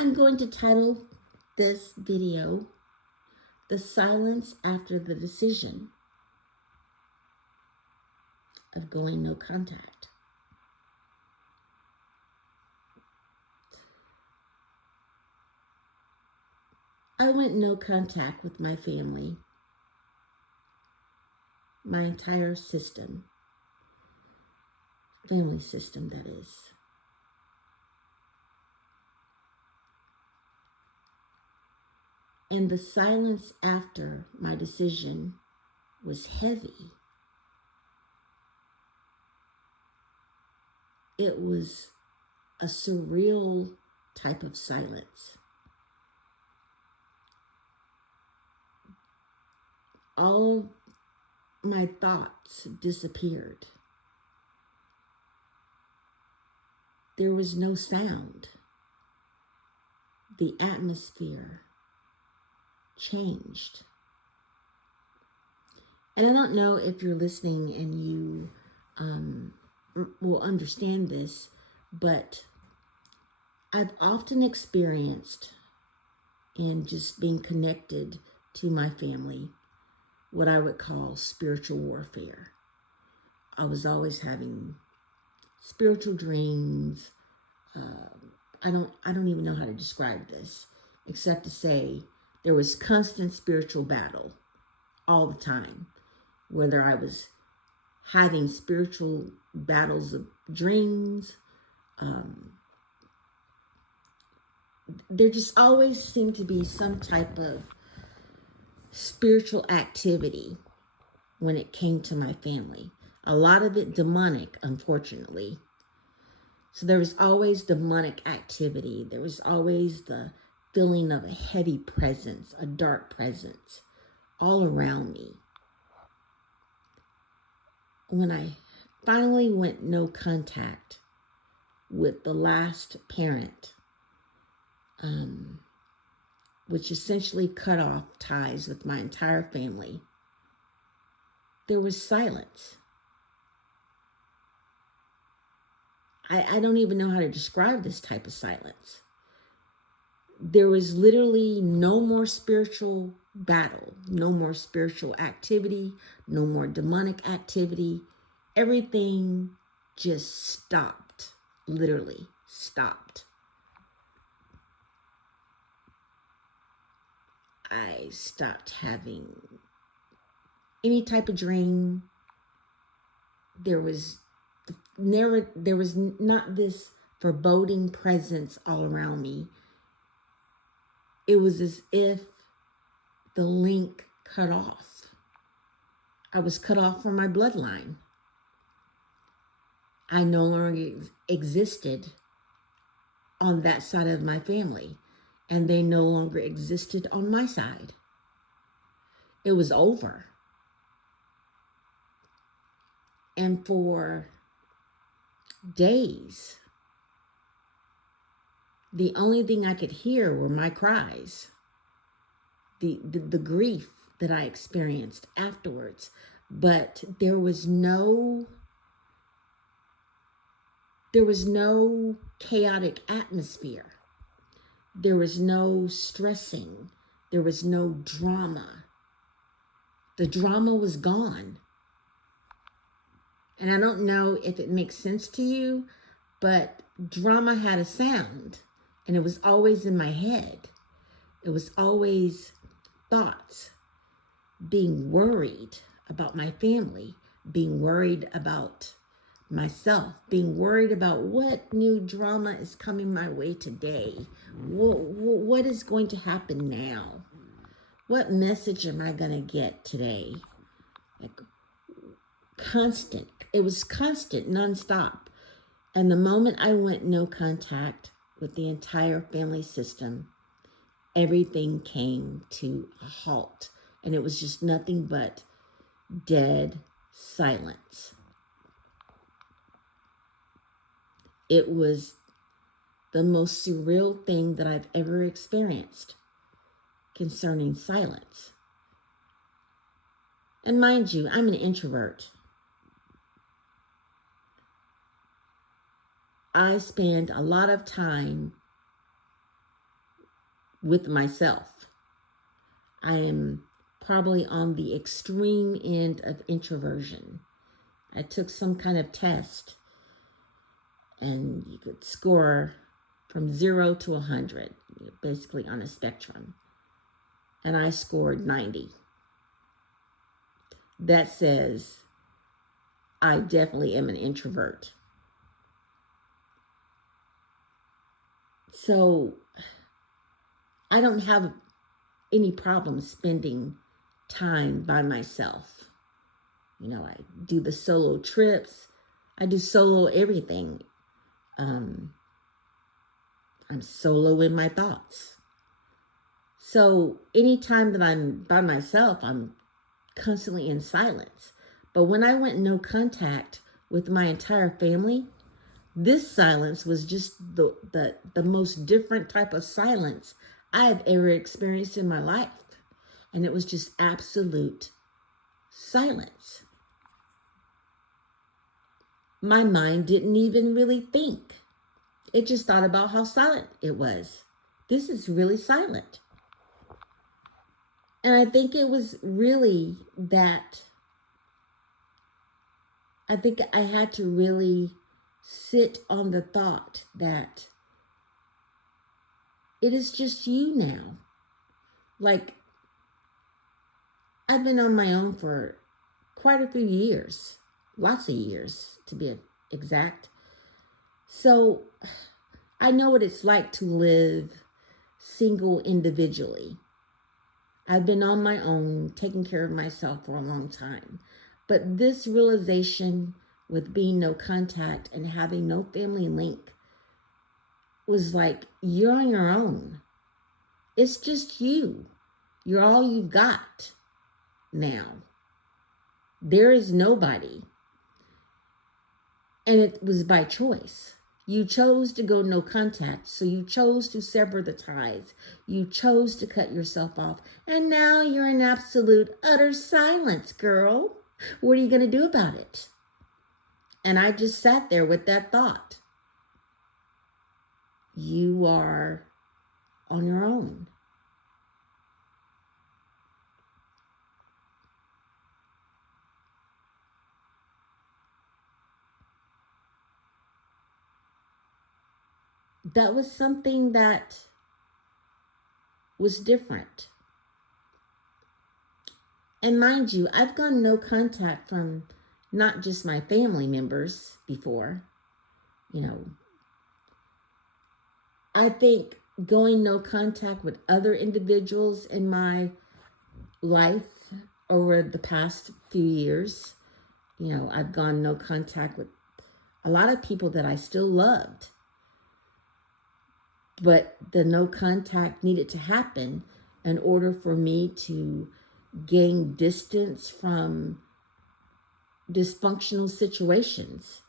I'm going to title this video, The Silence After the Decision of Going No Contact. I went no contact with my family, my entire system, family system, that is. And the silence after my decision was heavy. It was a surreal type of silence. All my thoughts disappeared. There was no sound. The atmosphere changed. And I don't know if you're listening and you will understand this, but I've often experienced in just being connected to my family what I would call spiritual warfare. I was always having spiritual dreams. I don't even know how to describe this, except to say there was constant spiritual battle all the time, whether I was having spiritual battles of dreams. There just always seemed to be some type of spiritual activity when it came to my family. A lot of it demonic, unfortunately. So there was always demonic activity. There was always the feeling of a heavy presence, a dark presence all around me. When I finally went no contact with the last parent, which essentially cut off ties with my entire family, there was silence. I don't even know how to describe this type of silence. There was literally no more spiritual battle, no more spiritual activity, no more demonic activity. Everything just stopped, literally stopped. I stopped having any type of dream. There was not this foreboding presence all around me. It was as if the link cut off. I was cut off from my bloodline. I no longer existed on that side of my family, and they no longer existed on my side. It was over. And for days, the only thing I could hear were my cries, the grief that I experienced afterwards. But there was no chaotic atmosphere. There was no stressing. There was no drama. The drama was gone. And I don't know if it makes sense to you, but drama had a sound, and it was always in my head. It was always thoughts, being worried about my family, being worried about myself, being worried about what new drama is coming my way today. What is going to happen now? What message am I going to get today? Constant. It was constant, nonstop. And the moment I went no contact with the entire family system, everything came to a halt. And it was just nothing but dead silence. It was the most surreal thing that I've ever experienced concerning silence. And mind you, I'm an introvert. I spend a lot of time with myself. I am probably on the extreme end of introversion. I took some kind of test, and you could score from 0 to 100, basically on a spectrum. And I scored 90. That says I definitely am an introvert. So I don't have any problem spending time by myself. I do the solo trips. I do solo everything. I'm solo in my thoughts. So anytime that I'm by myself, I'm constantly in silence. But when I went no contact with my entire family, this silence was just the most different type of silence I have ever experienced in my life. And it was just absolute silence. My mind didn't even really think. It just thought about how silent it was. This is really silent. And I think it was really that I think I had to really sit on the thought that it is just you now. Like, I've been on my own for quite a few years, lots of years to be exact. So I know what it's like to live single individually. I've been on my own, taking care of myself for a long time. But this realization with being no contact and having no family link was like, you're on your own. It's just you. You're all you've got now. There is nobody. And it was by choice. You chose to go no contact, so you chose to sever the ties. You chose to cut yourself off. And now you're in absolute, utter silence, girl. What are you going to do about it? And I just sat there with that thought. You are on your own. That was something that was different. And mind you, I've gone no contact from not just my family members before. I think going no contact with other individuals in my life over the past few years, I've gone no contact with a lot of people that I still loved. But the no contact needed to happen in order for me to gain distance from dysfunctional situations,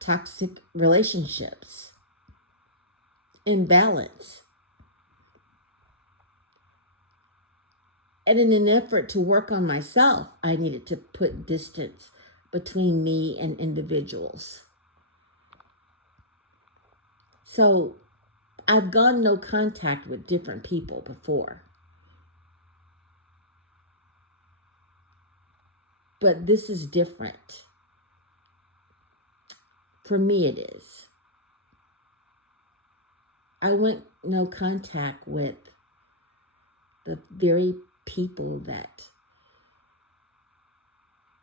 toxic relationships, imbalance. And in an effort to work on myself, I needed to put distance between me and individuals. So I've gone no contact with different people before. But this is different. For me, it is. I went no contact with the very people that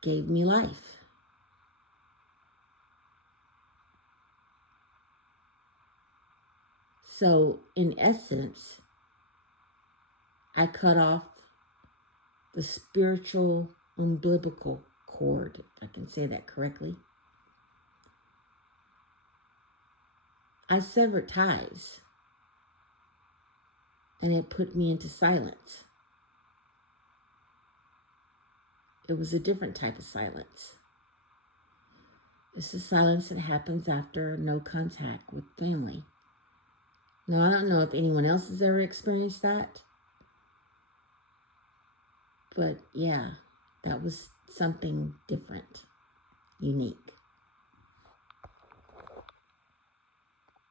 gave me life. So, in essence, I cut off the spiritual umbilical cord, if I can say that correctly. I severed ties, and it put me into silence. It was a different type of silence. It's the silence that happens after no contact with family. Now, I don't know if anyone else has ever experienced that. But yeah, that was something different, unique.